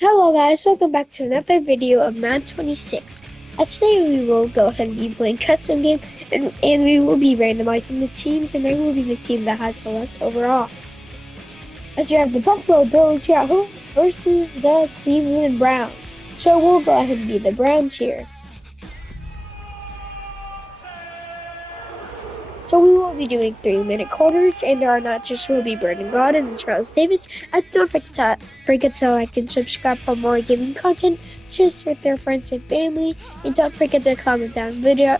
Hello guys, welcome back to another video of Madden 26. As today we will go ahead and be playing custom game and we will be randomizing the teams and I will be the team that has the less overall. As you have the Buffalo Bills here at home versus the Cleveland Browns. So we'll go ahead and be the Browns here. So we will be doing 3-minute quarters, and our announcers will be Brandon Gordon and Charles Davis. As don't forget to like and subscribe for more gaming content, share with their friends and family, and don't forget to comment down video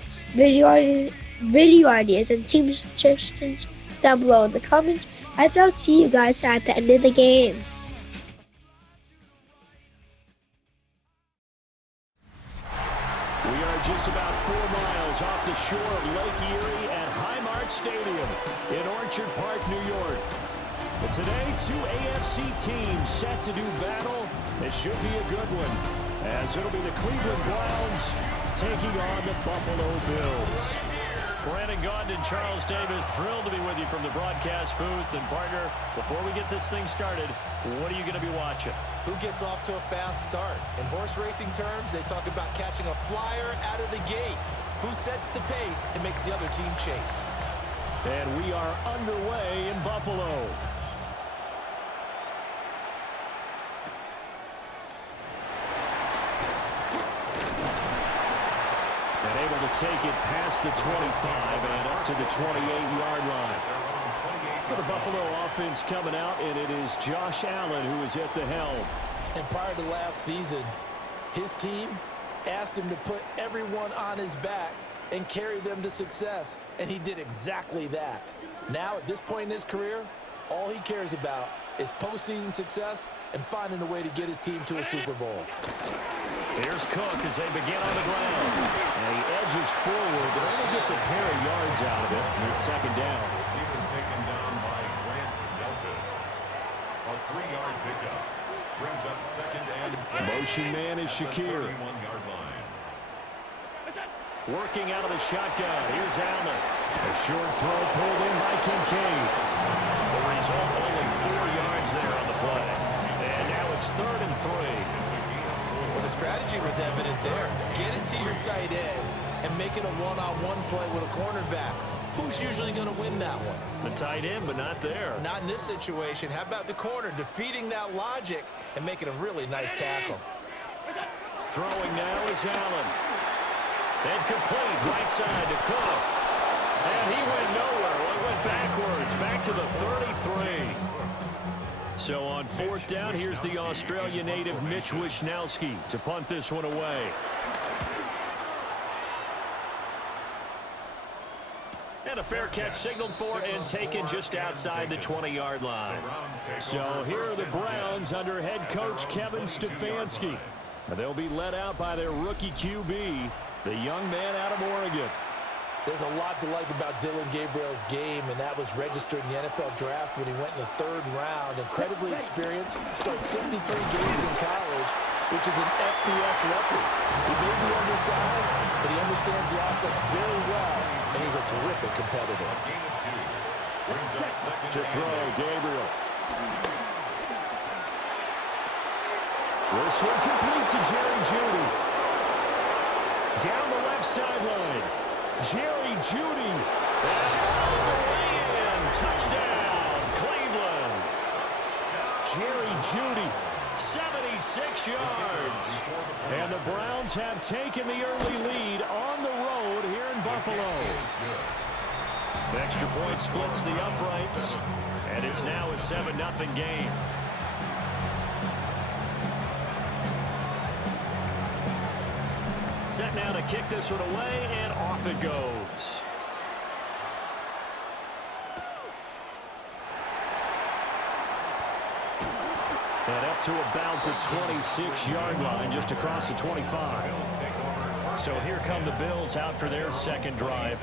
ideas and team suggestions down below in the comments. As I'll see you guys at the end of the game. We are just about 4 miles off the shore of Lake Erie at Highmark Stadium in Orchard Park, New York. But today, two AFC teams set to do battle. It should be a good one, as it'll be the Cleveland Browns taking on the Buffalo Bills. Brandon Gaudin and Charles Davis, thrilled to be with you from the broadcast booth. And partner, before we get this thing started, what are you going to be watching? Who gets off to a fast start? In horse racing terms, they talk about catching a flyer out of the gate. Who sets the pace and makes the other team chase? And we are underway in Buffalo. And able to take it past the 25 and up to the 28-yard line. For the Buffalo offense coming out, and it is Josh Allen who is at the helm. And prior to last season, his team asked him to put everyone on his back and carry them to success, and he did exactly that. Now, at this point in his career, all he cares about is postseason success and finding a way to get his team to a Super Bowl. Here's Cook as they begin on the ground. And he edges forward, but only gets a pair of yards out of it. And it's second down. He was taken down by Grant Delta. A 3-yard pickup. Brings up second and 7. Motion man is Shakir. 31-yard line. Working out of the shotgun. Here's Allen. A short throw pulled in by Kincaid. The result, only 4 yards there on the play. And now it's 3rd and 3. Well, the strategy was evident there. Get it to your tight end and make it a one-on-one play with a cornerback. Who's usually going to win that one? The tight end, but not there. Not in this situation. How about the corner defeating that logic and making a really nice tackle? Throwing now is Allen. And complete right side to Cook. And he went nowhere. Well, he went backwards, back to the 33. So on 4th down, here's the Australia native Mitch Wishnowsky to punt this one away. And a fair catch signaled for and taken just outside the 20-yard line. So here are the Browns under head coach Kevin Stefanski. They'll be led out by their rookie QB, the young man out of Oregon. There's a lot to like about Dylan Gabriel's game, and that was registered in the NFL draft when he went in the 3rd round. Incredibly experienced, started 63 games in college, which is an FBS record. He may be undersized, but he understands the offense very well, and he's a terrific competitor. To throw, Gabriel. This one complete to Jerry Jeudy. Down the left sideline. Jerry Jeudy. And all the way in. Touchdown, Cleveland. Jerry Jeudy, 76 yards. And the Browns have taken the early lead on the road here in Buffalo. The extra point splits the uprights, and it's now a 7-0 game. Set now to kick this one away, and off it goes. And up to about the 26-yard line, just across the 25. So here come the Bills out for their second drive.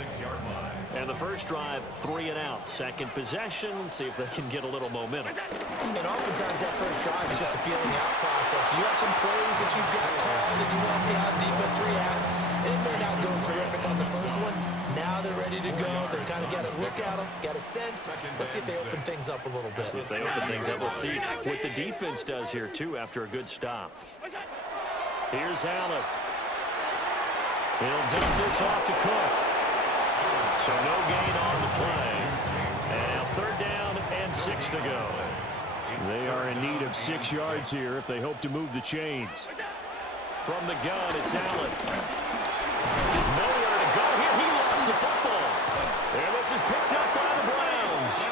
And the first drive, 3 and out. Second possession, see if they can get a little momentum. And oftentimes that first drive is just a feeling out process. You have some plays that you've got called, and you want to see how defense reacts. It may not go terrific on the first one. Now they're ready to go. They've kind of got to look at them, got a sense. Let's see if they open things up a little bit. See if they open things up. Let's see what the defense does here, too, after a good stop. Here's Allen. He'll dump this off to Cook. So no gain on the play. And now 3rd down and 6 to go. They are in need of 6 yards here if they hope to move the chains. From the gun, it's Allen. Nowhere to go here. He lost the football. And this is picked up by the Browns.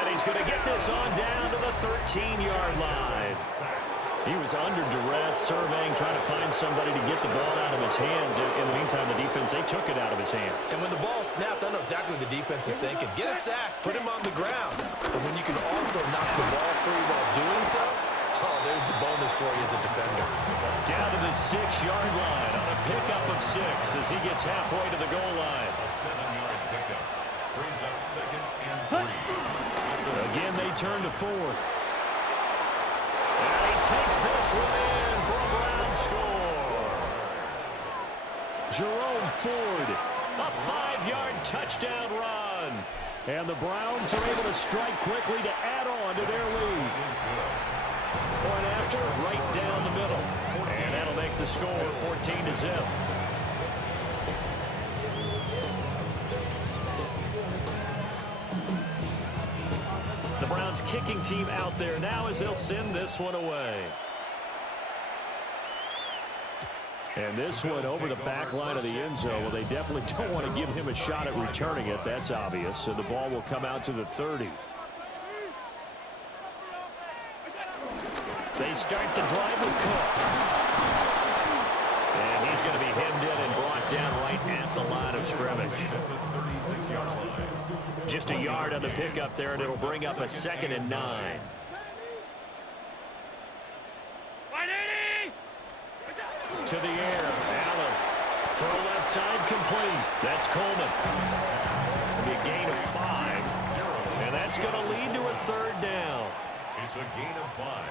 And he's going to get this on down to the 13-yard line. He was under duress, surveying, trying to find somebody to get the ball out of his hands. In the meantime, the defense, they took it out of his hands. And when the ball snapped, I know exactly what the defense is thinking. Get a sack, put him on the ground. But when you can also knock the ball free while doing so, oh, there's the bonus for you as a defender. Down to the 6-yard line on a pickup of 6 as he gets halfway to the goal line. A 7-yard pickup brings up 2nd and 3. Again, they turn to 4. And he takes this one in for a Brown score. Jerome Ford, a 5-yard touchdown run. And the Browns are able to strike quickly to add on to their lead. Point after, right down the middle. And that'll make the score 14-0. The Browns kicking team out there now as they'll send this one away. And this one over the back line of the end zone. Well, they definitely don't want to give him a shot at returning it. That's obvious. So the ball will come out to the 30. They start the drive with Cook. And he's going to be hemmed in and brought down right at the line of scrimmage. Just a yard on the pickup there, and it'll bring up a 2nd and 9. To the air, Allen. Throw left side complete. That's Coleman. It'll be a gain of 5. And that's going to lead to a 3rd down. It's a gain of 5.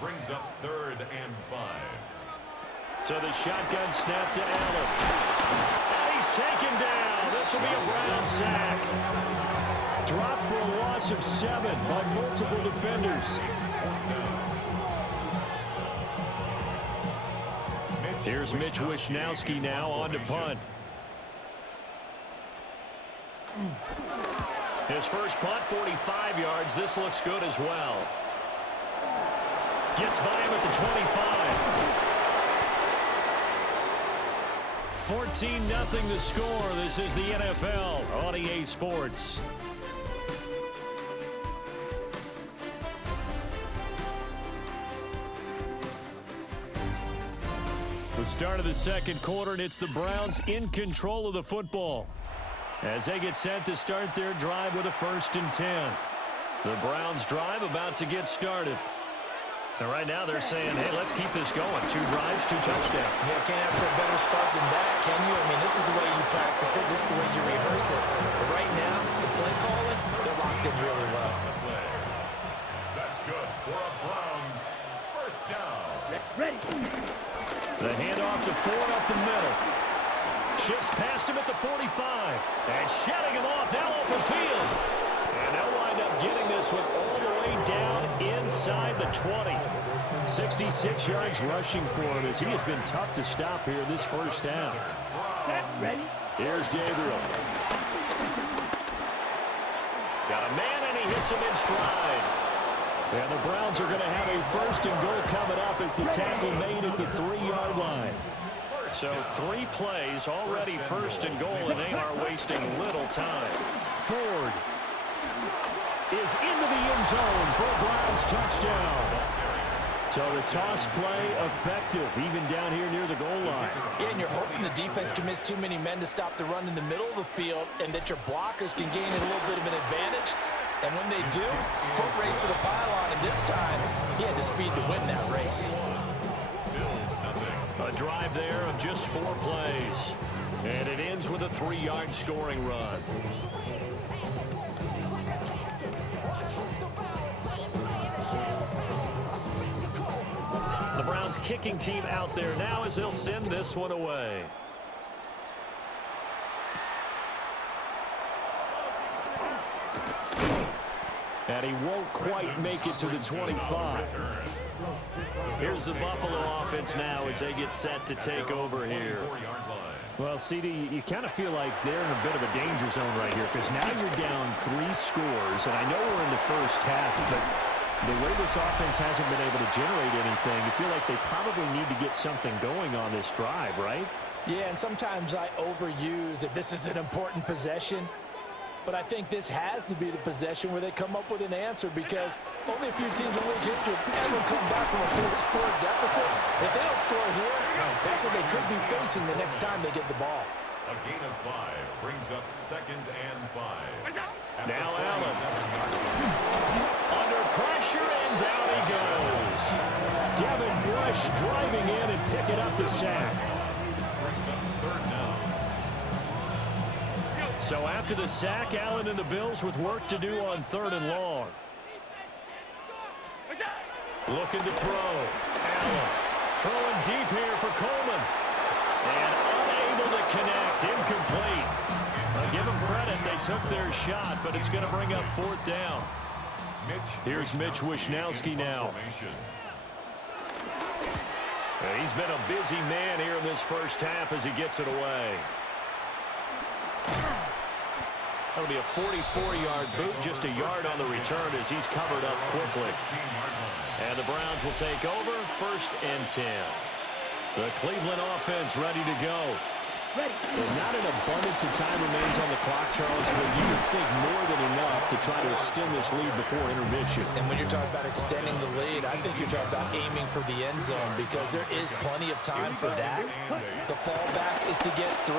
Brings up 3rd and 5. So the shotgun snap to Allen. And he's taken down. This will be a Brown sack. Dropped for a loss of 7 by multiple defenders. Here's Mitch Wishnowski now on to punt. His first punt, 45 yards. This looks good as well. Gets by him at the 25. 14-0 the score. This is the NFL on EA Sports. The start of the 2nd quarter, and it's the Browns in control of the football as they get set to start their drive with a 1st and 10. The Browns drive about to get started. And right now they're saying, hey, let's keep this going. 2 drives, 2 touchdowns. Yeah, can't ask for a better start than that, can you? I mean, this is the way you practice it. This is the way you rehearse it. But right now, the play calling, they're locked in really well. That's good for a Browns 1st down. Ready. The handoff to Ford up the middle. Shifts past him at the 45. And shutting him off now open field. And they'll wind up getting this one all the way down inside the 20. 66 yards rushing for him as he has been tough to stop here this first half. Ready. Here's Gabriel. Got a man and he hits him in stride. And the Browns are going to have a 1st and goal coming up as the tackle made at the 3-yard line. So 3 plays already 1st and goal, and they are wasting little time. Ford is into the end zone for a Browns touchdown. So the toss play effective, even down here near the goal line. Yeah, and you're hoping the defense commits too many men to stop the run in the middle of the field and that your blockers can gain a little bit of an advantage. And when they do, foot race to the pylon, and this time, he had the speed to win that race. A drive there of just 4 plays. And it ends with a 3-yard scoring run. The Browns kicking team out there now as they'll send this one away. And he won't quite make it to the 25. Here's the Buffalo offense now as they get set to take over here. Well, CD, you kind of feel like they're in a bit of a danger zone right here because now you're down 3 scores, and I know we're in the first half, but the way this offense hasn't been able to generate anything, you feel like they probably need to get something going on this drive, right? Yeah, and sometimes I overuse that this is an important possession, but I think this has to be the possession where they come up with an answer because only a few teams in league history have ever come back from a 4-score deficit. If they don't score here, that's what they could be facing the next time they get the ball. A gain of 5 brings up 2nd and 5. Now Allen. Under pressure, and down he goes. Devin Bush driving in and picking up the sack. Brings up 3rd down. So after the sack, Allen and the Bills with work to do on 3rd and long. Looking to throw. Allen throwing deep here for Coleman. And unable to connect. Incomplete. I'll give them credit. They took their shot, but it's going to bring up 4th down. Here's Mitch Wishnowsky now. He's been a busy man here in this first half as he gets it away. That'll be a 44-yard boot, just a yard on the return as he's covered up quickly. And the Browns will take over 1st and 10. The Cleveland offense ready to go. Well, not an abundance of time remains on the clock, Charles, but you would think more than enough to try to extend this lead before intermission. And when you're talking about extending the lead, I think you're talking about aiming for the end zone because there is plenty of time for that. The fallback is to get 3.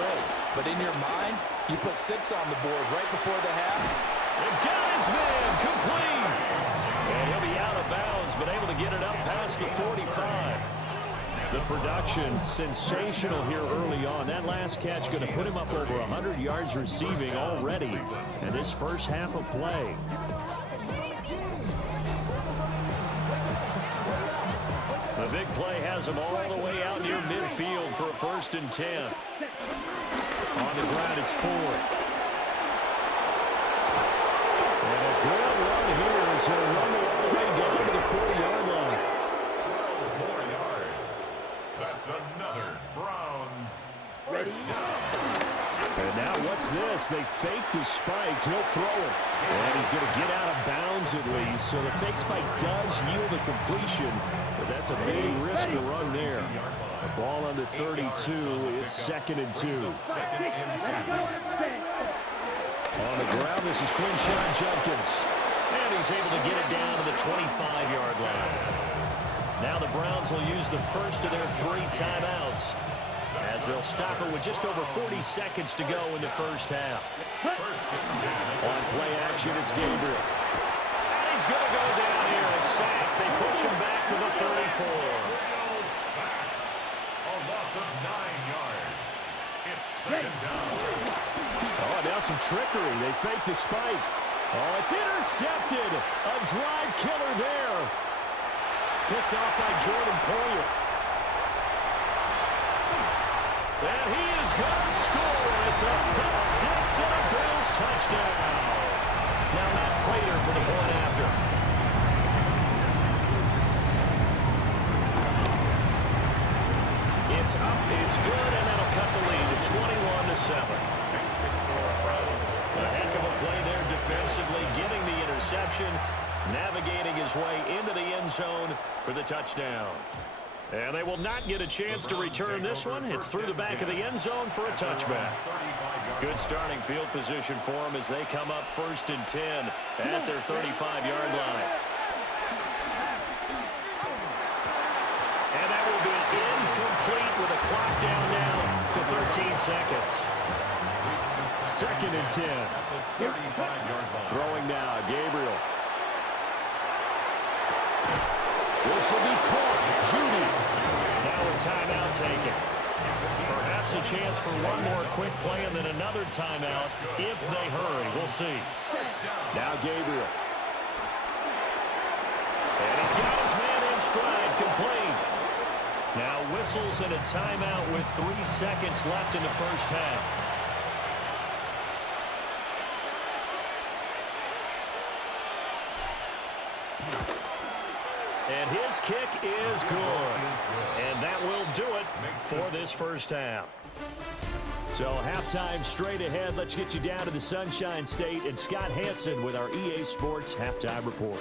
But in your mind, you put 6 on the board right before the half. And got his man complete. And he'll be out of bounds, but able to get it up past the 45. The production sensational here early on. That last catch going to put him up over 100 yards receiving already in this first half of play. The big play has him all the way out near midfield for a 1st and 10. On the ground, it's Ford. And a good run here as he'll run all the way down to the 40-yard line. 4 yards. That's another Browns first down. And now what's this? They fake the spike. He'll throw it. And he's going to get out of bounds at least. So the fake spike does yield a completion. But that's a big risk to run there. The ball on the 32. It's 2nd and 2. On the ground, this is Quinshawn Judkins. And he's able to get it down to the 25-yard line. Now the Browns will use the first of their 3 timeouts as they'll stop it with just over 40 seconds to go in the first half. On play action, it's Gabriel. And he's going to go down here. A sack. They push him back to the 34. A loss of 9 yards. It's 2nd down. Oh, now some trickery. They fake the spike. Oh, it's intercepted. A drive killer there. Picked off by Jordan Poyer. And he is going to score. It's a pick 6 and a Bills touchdown. Now Matt Prater for the point after. It's up, it's good, and that'll cut the lead to 21-7. A heck of a play there defensively, getting the interception, navigating his way into the end zone for the touchdown. And they will not get a chance to return this one. It's through the back of the end zone for a touchback. Good starting field position for them as they come up 1st and 10 at their 35-yard line. And that will be incomplete with a clock down now to 13 seconds. 2nd and 10. Throwing now, Gabriel. This will be caught. Judy. Now a timeout taken. Perhaps a chance for one more quick play and then another timeout if they hurry. We'll see. Now Gabriel. And he's got his man in stride, complete. Now whistles and a timeout with 3 seconds left in the first half. And his kick is good. And that will do it for this first half. So halftime straight ahead. Let's get you down to the Sunshine State and Scott Hansen with our EA Sports Halftime Report.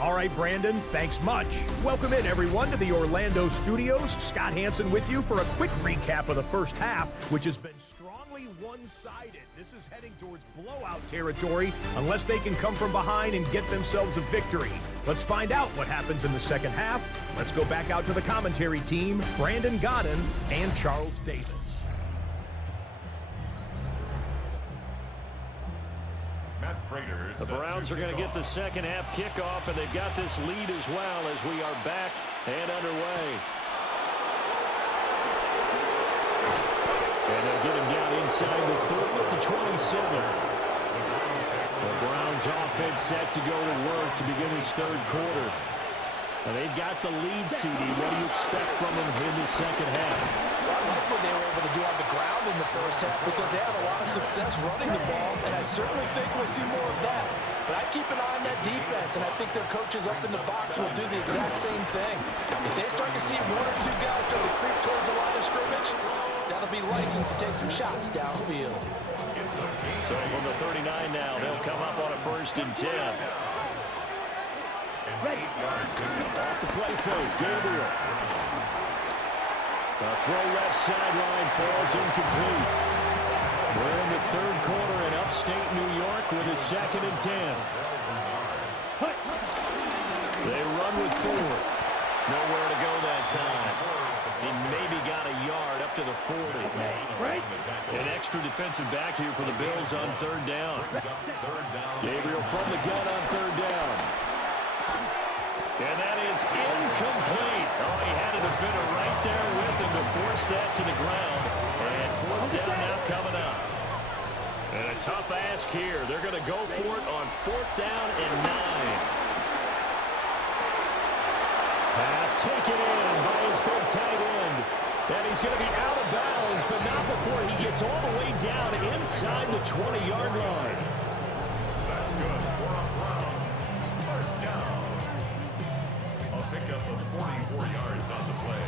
All right, Brandon, thanks much. Welcome in, everyone, to the Orlando studios. Scott Hansen with you for a quick recap of the first half, which has been strongly one-sided. This is heading towards blowout territory unless they can come from behind and get themselves a victory. Let's find out what happens in the second half. Let's go back out to the commentary team, Brandon Godden and Charles Davis. The Browns are going to get the second half kickoff, and they've got this lead as well as we are back and underway. And they'll get him down inside the 30 to 27. The Browns offense set to go to work to begin this third quarter. And they've got the lead, CD. What do you expect from them in the second half? I like what they were able to do on the ground in the first half because they had a lot of success running the ball, and I certainly think we'll see more of that. But I keep an eye on that defense, and I think their coaches up in the box will do the exact same thing. If they start to see one or two guys start to creep towards the line of scrimmage, that'll be license to take some shots downfield. So from the 39 now, they'll come up on a 1st and 10. Off the play fake, Gabriel. The throw left sideline falls incomplete. We're in the third quarter in upstate New York with a 2nd and 10. They run with Ford. Nowhere to go that time. He maybe got a yard up to the 40. An extra defensive back here for the Bills on 3rd down. Gabriel from the gun on 3rd down. And that is incomplete. Oh, he had a defender right there with him to force that to the ground. And 4th down now coming up. And a tough ask here. They're going to go for it on 4th down and 9. Pass taken in by his big tight end. And he's going to be out of bounds, but not before he gets all the way down inside the 20-yard line. That's good for a Browns first down. A pickup of 44 yards on the play.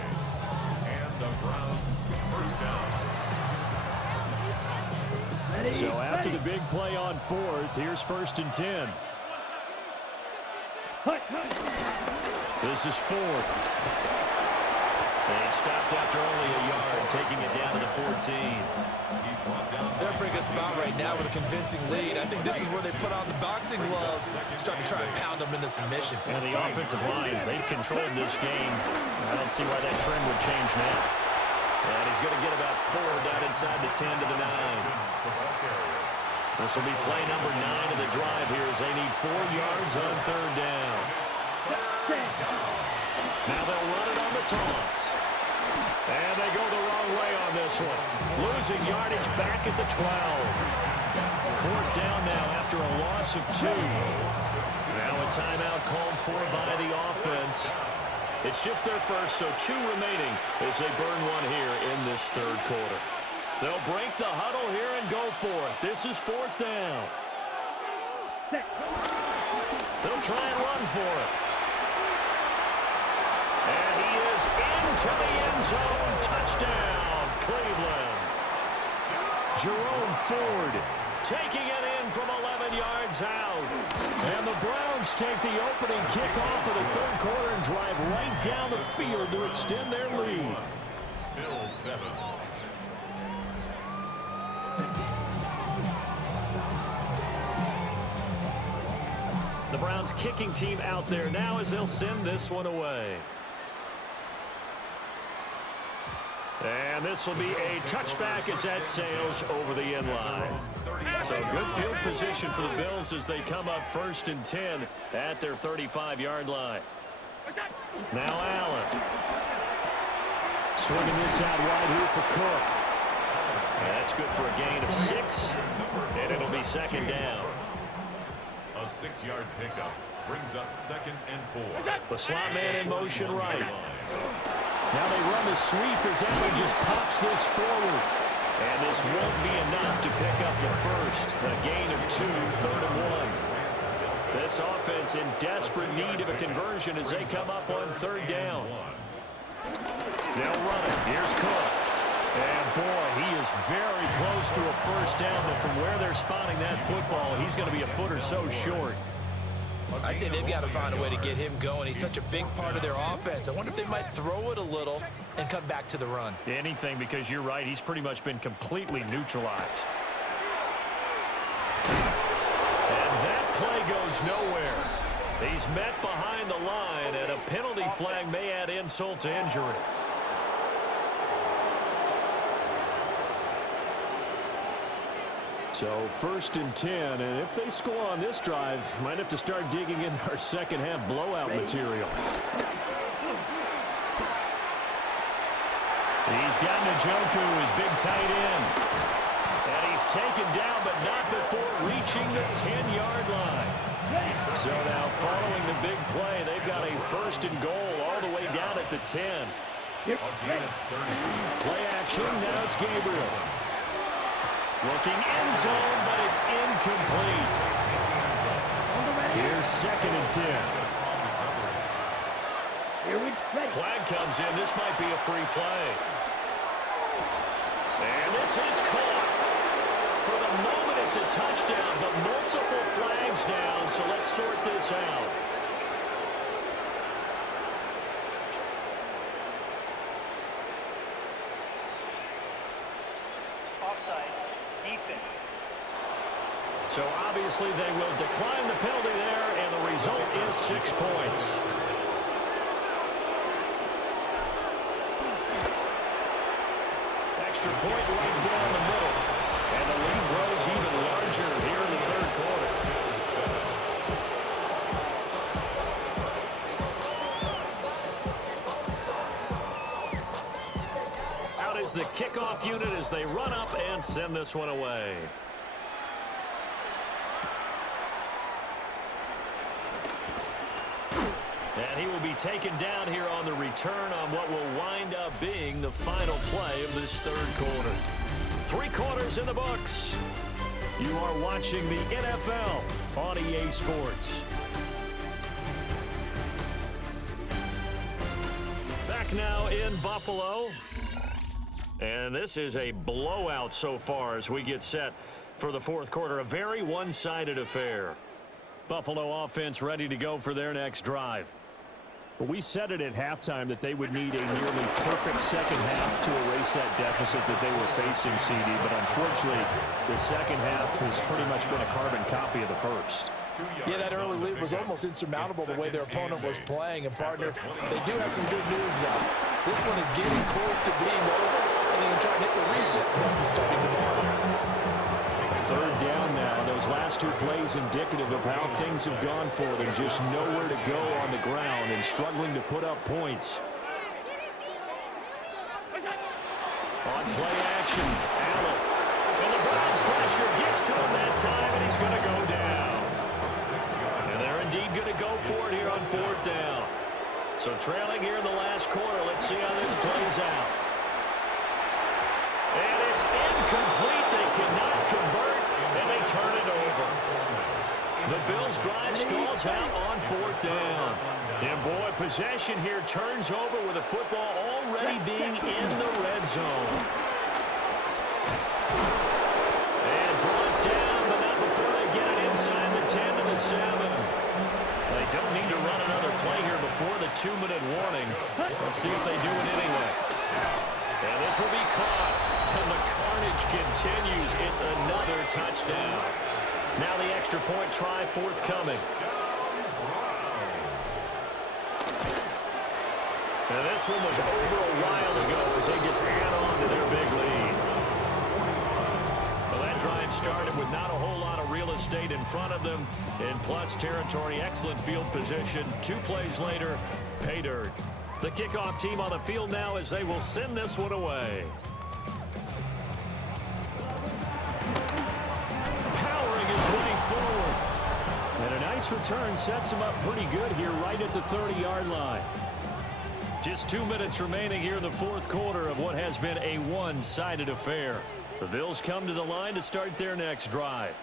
And the Browns first down. So after the big play on 4th, here's 1st and 10. This is 4th. And he stopped after only a yard, taking it down to the 14. They're a pretty good spot right now with a convincing lead. I think this is where they put on the boxing gloves, start to try and pound them into submission. And the offensive line, they've controlled this game. I don't see why that trend would change now. And he's going to get about 4 down inside the 10 to the 9. This will be play number 9 of the drive here as they need 4 yards on 3rd down. Now they'll run it on the toss. And they go the wrong way on this one. Losing yardage back at the 12. 4th down now after a loss of 2. Now a timeout called for by the offense. It's just their first, so 2 remaining as they burn one here in this third quarter. They'll break the huddle here and go for it. This is 4th down. They'll try and run for it. And he is into the end zone. Touchdown, Cleveland. Jerome Ford taking it in from 11 yards out. And the Browns take the opening kickoff of the third quarter and drive right down the field to extend their lead. Bill 7. The Browns kicking team out there now as they'll send this one away. And this will be a touchback as that sails over the end line. So good field position for the Bills as they come up 1st and 10 at their 35-yard line. Now Allen. Swinging this out wide here for Cook. That's good for a gain of 6, and it'll be second down. A 6-yard pickup brings up 2nd and 4. The slot man in motion right. Now they run the sweep as Allen just pops this forward. And this won't be enough to pick up the first. A gain of 2, 3rd and 1. This offense in desperate need of a conversion as they come up on 3rd down. They'll run it. Here's Cook. And boy, he is very close to a first down, but from where they're spotting that football, he's going to be a foot or so short. I'd say they've got to find a way to get him going. He's such a big part of their offense. I wonder if they might throw it a little and come back to the run. Anything, because you're right, he's pretty much been completely neutralized. And that play goes nowhere. He's met behind the line, and a penalty flag may add insult to injury. So 1st and 10, and if they score on this drive, might have to start digging in our second half blowout material. He's got Njoku, his big tight end. And he's taken down, but not before reaching the 10-yard line. So now following the big play, they've got a 1st and goal all the way down at the 10. Play action, now it's Gabriel. Looking end zone, but it's incomplete. Here's 2nd and 10. Flag comes in. This might be a free play. And this is caught. For the moment, it's a touchdown, but multiple flags down, so let's sort this out. So obviously they will decline the penalty there, and the result is 6 points. Extra point right down the middle. And the lead grows even larger here in the 3rd quarter. Out is the kickoff unit as they run up and send this one away. And he will be taken down here on the return on what will wind up being the final play of this 3rd quarter. 3 quarters in the books. You are watching the NFL on EA Sports. Back now in Buffalo. And this is a blowout so far as we get set for the 4th quarter. A very one-sided affair. Buffalo offense ready to go for their next drive. We said it at halftime that they would need a nearly perfect second half to erase that deficit that they were facing, CD, but unfortunately, the second half has pretty much been a carbon copy of the first. Yeah, that early lead was almost insurmountable the way their opponent was playing. And, partner, they do have some good news, though. This one is getting close to being over, and they can try to hit the reset button starting tomorrow. 3rd down now. Those last 2 plays indicative of how things have gone for them. Just nowhere to go on the ground and struggling to put up points. On play action, Allen. And the Browns pressure gets to him that time, and he's going to go down. And they're indeed going to go for it here on 4th down. So trailing here in the last quarter. Let's see how this plays out. And it's incomplete. They cannot convert, and they turn it over. The Bills' drive stalls out on 4th down. And, boy, possession here turns over with the football already being in the red zone. And brought down, but not before they get it inside the 10 to the 7. They don't need to run another play here before the 2-minute warning. Let's see if they do it anyway. And this will be caught. And the carnage continues. It's another touchdown. Now the extra point try forthcoming. And this one was over a while ago as they just add on to their big lead. Well, that drive started with not a whole lot of real estate in front of them in plus territory. Excellent field position. 2 plays later, pay dirt. The kickoff team on the field now as they will send this one away. Powering his way forward. And a nice return sets him up pretty good here right at the 30-yard line. Just 2 minutes remaining here in the fourth quarter of what has been a one-sided affair. The Bills come to the line to start their next drive.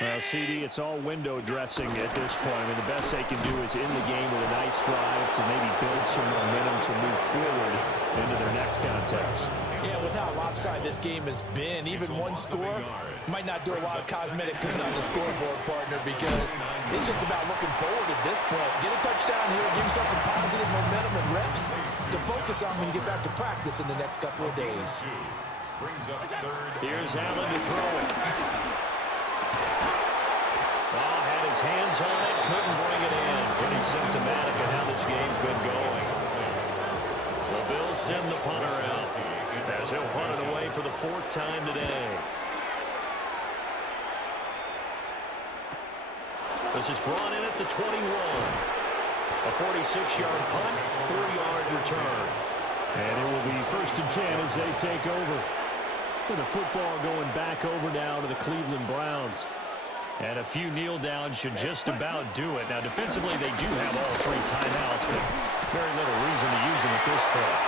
Well, CD, it's all window dressing at this point. I mean, the best they can do is in the game with a nice drive to maybe build some momentum to move forward into their next contest. Yeah, with how lopsided this game has been, even one score might not do a lot of cosmetic good on the scoreboard, partner, because it's just about looking forward at this point. Get a touchdown here, give yourself some positive momentum and reps to focus on when you get back to practice in the next couple of days. Here's Allen to throw it. Had his hands on it, couldn't bring it in. Pretty symptomatic of how this game's been going. The Bills send the punter out as he'll punt it away for the 4th time today. This is brought in at the 21. A 46-yard punt, 4-yard return. And it will be 1st and 10 as they take over. With the football going back over now to the Cleveland Browns. And a few kneel downs should just about do it. Now, defensively, they do have all 3 timeouts, but very little reason to use them at this point.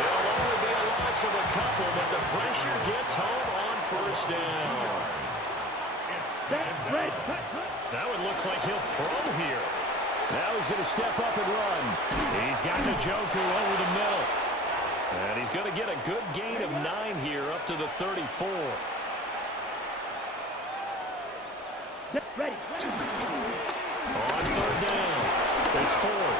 It'll only be a loss of a couple, but the pressure gets home on 1st down. Now it looks like he'll throw here. Now he's going to step up and run. He's got Njoku over the middle. And he's going to get a good gain of 9 here up to the 34. Ready. On 3rd down, it's Ford.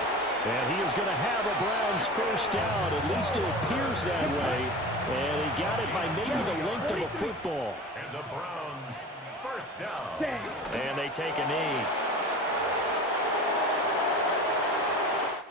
And he is going to have a Browns 1st down. At least it appears that way. And he got it by maybe the length of a football. And the Browns 1st down. And they take a knee.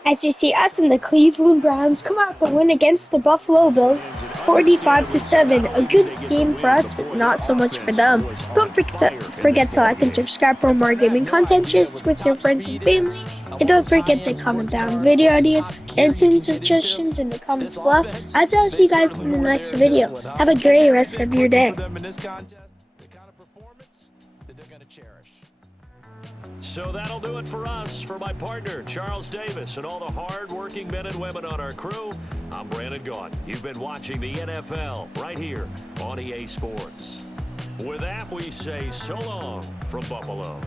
As you see us and the Cleveland Browns come out the win against the Buffalo Bills, 45-7. A good game for us, but not so much for them. Don't forget to like and subscribe for more gaming content just with your friends and family. And don't forget to comment down video ideas and some suggestions in the comments below. As I'll see you guys in the next video. Have a great rest of your day. So that'll do it for us. For my partner, Charles Davis, and all the hard-working men and women on our crew, I'm Brandon Gaudin. You've been watching the NFL right here on EA Sports. With that, we say so long from Buffalo.